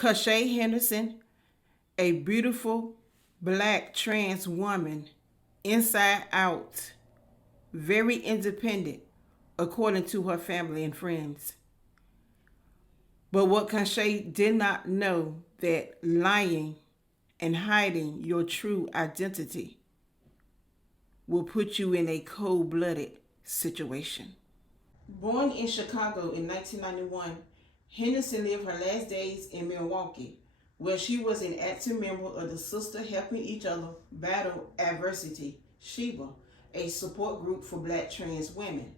Cashay Henderson, a beautiful black trans woman, inside out, very independent, according to her family and friends. But what Cashay did not know that lying and hiding your true identity will put you in a cold-blooded situation. Born in Chicago in 1991, Henderson lived her last days in Milwaukee, where she was an active member of the Sister Helping Each Other Battle Adversity, SHEBA, a support group for black trans women.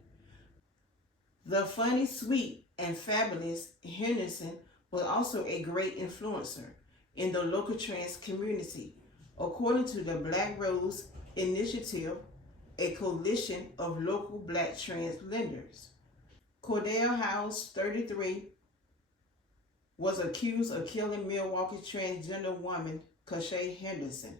The funny, sweet, and fabulous Henderson was also a great influencer in the local trans community, according to the Black Rose Initiative, a coalition of local black trans lenders. Cordell Howze, 33, was accused of killing Milwaukee transgender woman Cashay Henderson.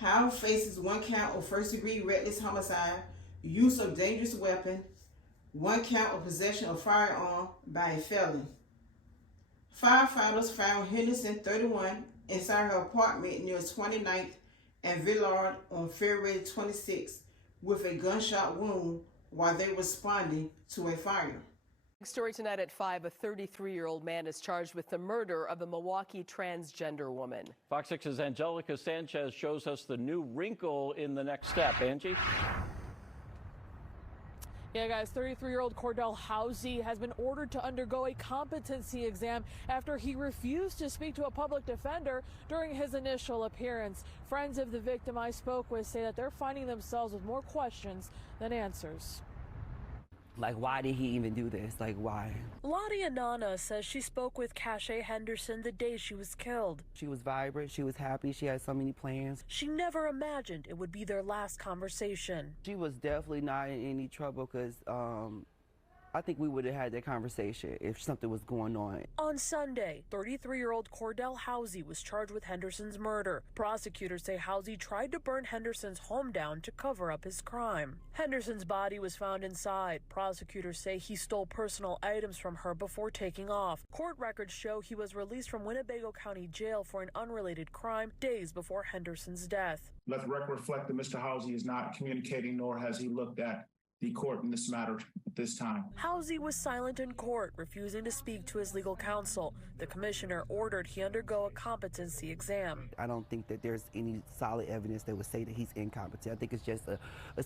Howze faces 1 count of first-degree reckless homicide, use of dangerous weapon, 1 count of possession of firearm by a felon. Firefighters found Henderson, 31, inside her apartment near 29th and Villard on February 26 with a gunshot wound while they were responding to a fire. Story tonight at 5, a 33-year-old man is charged with the murder of a Milwaukee transgender woman. Fox 6's Angelica Sanchez shows us the new wrinkle in the next step. Angie? Yeah, guys, 33-year-old Cordell Howze has been ordered to undergo a competency exam after he refused to speak to a public defender during his initial appearance. Friends of the victim I spoke with say that they're finding themselves with more questions than answers. Like, why did he even do this? Like, why? Lottie Anana says she spoke with Cashay Henderson the day she was killed. She was vibrant, she was happy, she had so many plans. She never imagined it would be their last conversation. She was definitely not in any trouble because I think we would have had that conversation if something was going on. On Sunday, 33-year-old Cordell Howze was charged with Henderson's murder. Prosecutors say Howze tried to burn Henderson's home down to cover up his crime. Henderson's body was found inside. Prosecutors say he stole personal items from her before taking off. Court records show he was released from Winnebago County Jail for an unrelated crime days before Henderson's death. Let the record reflect that Mr. Howze is not communicating, nor has he looked at the court in this matter at this time. Howze was silent in court, refusing to speak to his legal counsel. The commissioner ordered he undergo a competency exam. I don't think that there's any solid evidence that would say that he's incompetent. I think it's just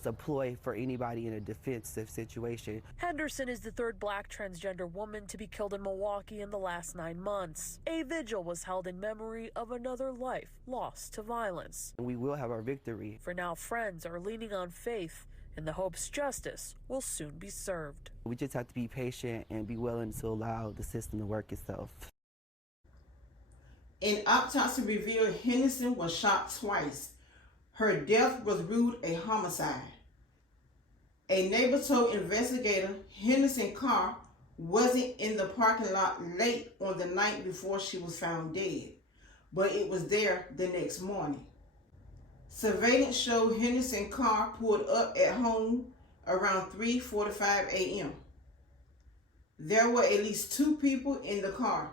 a ploy for anybody in a defensive situation. Henderson is the 3rd black transgender woman to be killed in Milwaukee in the last 9 months. A vigil was held in memory of another life lost to violence. We will have our victory. For now, friends are leaning on faith in the hopes justice will soon be served. We just have to be patient and be willing to allow the system to work itself. An autopsy revealed Henderson was shot twice. Her death was ruled a homicide. A neighbor told investigator Henderson's car wasn't in the parking lot late on the night before she was found dead, but it was there the next morning. Surveillance showed Henderson's car pulled up at home around 3:45 a.m. There were at least 2 people in the car.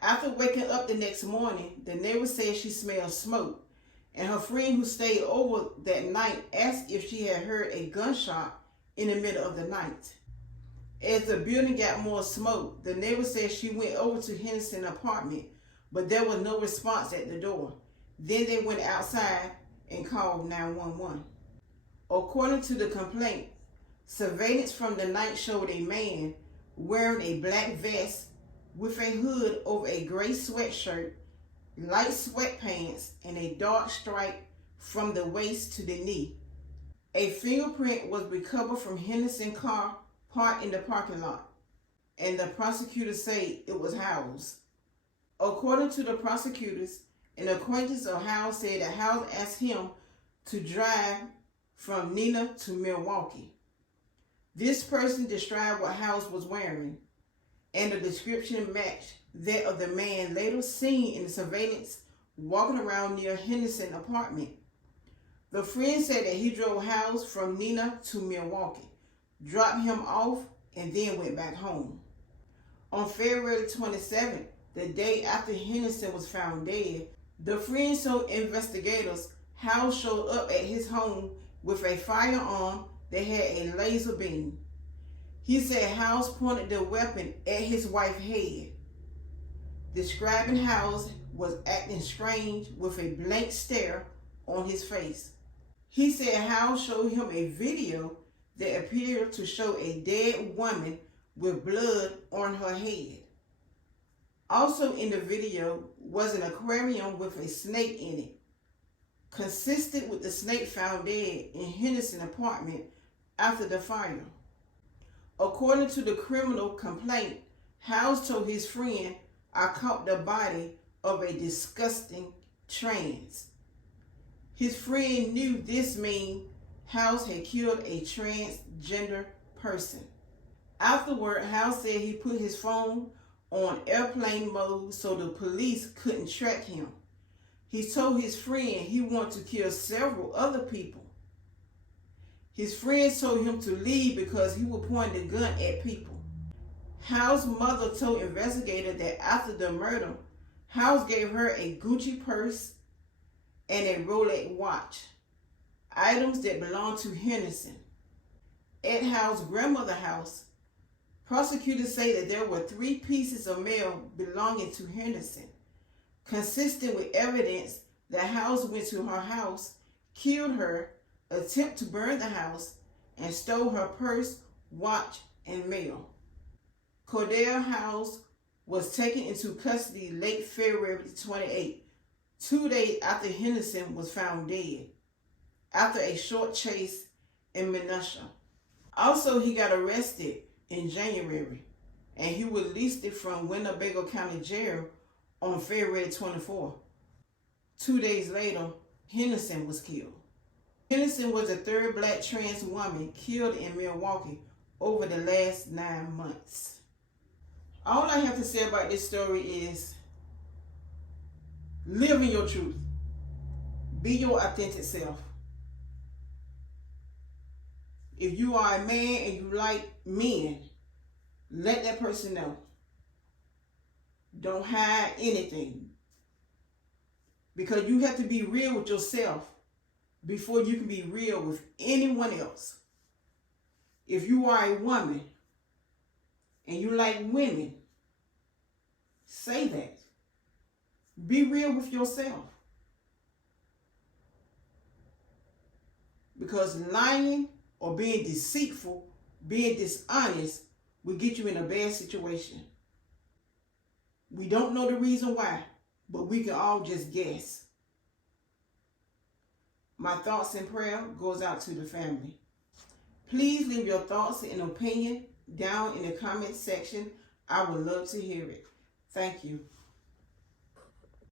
After waking up the next morning, the neighbor said she smelled smoke, and her friend who stayed over that night asked if she had heard a gunshot in the middle of the night. As the building got more smoke, the neighbor said she went over to Henderson's apartment, but there was no response at the door. Then they went outside and called 911. According to the complaint, surveillance from the night showed a man wearing a black vest with a hood over a gray sweatshirt, light sweatpants, and a dark stripe from the waist to the knee. A fingerprint was recovered from Henderson's car parked in the parking lot, and the prosecutors say it was Howze. According to the prosecutors, an acquaintance of Howze said that Howze asked him to drive from Neenah to Milwaukee. This person described what Howze was wearing, and the description matched that of the man later seen in the surveillance walking around near Henderson's apartment. The friend said that he drove Howze from Neenah to Milwaukee, dropped him off, and then went back home. On February 27th, the day after Henderson was found dead. The friend told investigators Howze showed up at his home with a firearm that had a laser beam. He said Howze pointed the weapon at his wife's head, describing Howze was acting strange with a blank stare on his face. He said Howze showed him a video that appeared to show a dead woman with blood on her head. Also in the video was an aquarium with a snake in it, consistent with the snake found dead in Henderson's apartment after the fire. According to the criminal complaint, Howze told his friend, "I caught the body of a disgusting trans." His friend knew this meant Howze had killed a transgender person. Afterward, Howze said he put his phone on airplane mode so the police couldn't track him. He told his friend he wanted to kill several other people. His friends told him to leave because he would point the gun at people. Howze's mother told investigators that after the murder, Howze gave her a Gucci purse and a Rolex watch, items that belonged to Henderson. At Howze's grandmother's house, prosecutors say that there were 3 pieces of mail belonging to Henderson, consistent with evidence that Howze went to her house, killed her, attempted to burn the house, and stole her purse, watch, and mail. Cordell Howze was taken into custody late February 28, 2 days after Henderson was found dead, after a short chase in Menasha. Also, he got arrested in January, and he was released from Winnebago County Jail on February 24. 2 days later, Henderson was killed. Henderson was the 3rd black trans woman killed in Milwaukee over the last 9 months. All I have to say about this story is live in your truth. Be your authentic self. If you are a man and you like men, let that person know. Don't hide anything. Because you have to be real with yourself before you can be real with anyone else. If you are a woman and you like women, say that. Be real with yourself. Because lying or being deceitful, being dishonest, will get you in a bad situation. We don't know the reason why, but we can all just guess. My thoughts and prayer goes out to the family. Please leave your thoughts and opinion down in the comment section. I would love to hear it. Thank you.